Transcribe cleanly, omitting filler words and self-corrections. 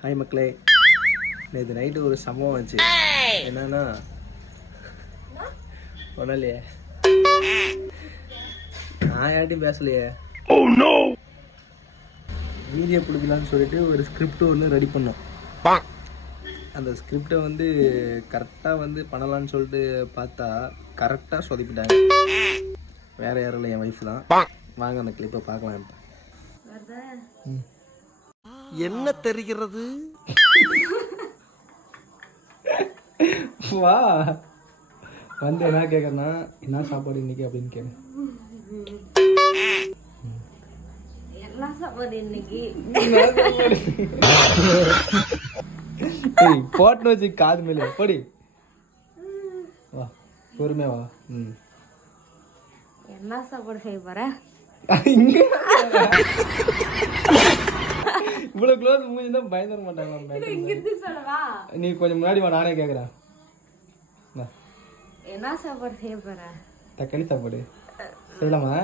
Hi மக்களே, நேற்று night ஒரு சம்பவம் ஆச்சு. என்னன்னா ஒன்றும் இல்லையே, நான் யார்ட்டையும் பேசலையே. வீடியோ பிடிக்கலான்னு சொல்லிட்டு ஒரு ஸ்கிரிப்ட் ஒன்று ரெடி பண்ணோம். அந்த ஸ்கிரிப்டை வந்து கரெக்டாக வந்து பண்ணலான்னு சொல்லிட்டு பார்த்தா கரெக்டாக சொதப்பிட்டாங்க. வேற யாரும் இல்லை, என் ஒய்ஃப் தான். வாங்க அந்த கிளிப்பை பார்க்கலாம். இப்போ என்ன தெரிகிறது? வா வந்து என்ன கேட்கறனா, என்ன சாப்பாடு இன்னைக்கு அப்படின்னு கேட்க. என்ன சாப்பாடு இன்னைக்கு? போட்டு வச்சு காது மேல போடி. வா பொறுமையா வா. என்ன சாப்பாடு செய்ய போற? இங்க இவ்வளவு க்ளோஸ் மூஞ்சி தான் பயந்துட மாட்டாங்க. நீ கொஞ்சம் முன்னாடி வா, நானே கேட்குறேன். என்ன சாப்பாடு செய்ய போற? தக்காளி சாப்பாடு செய்யலாமா?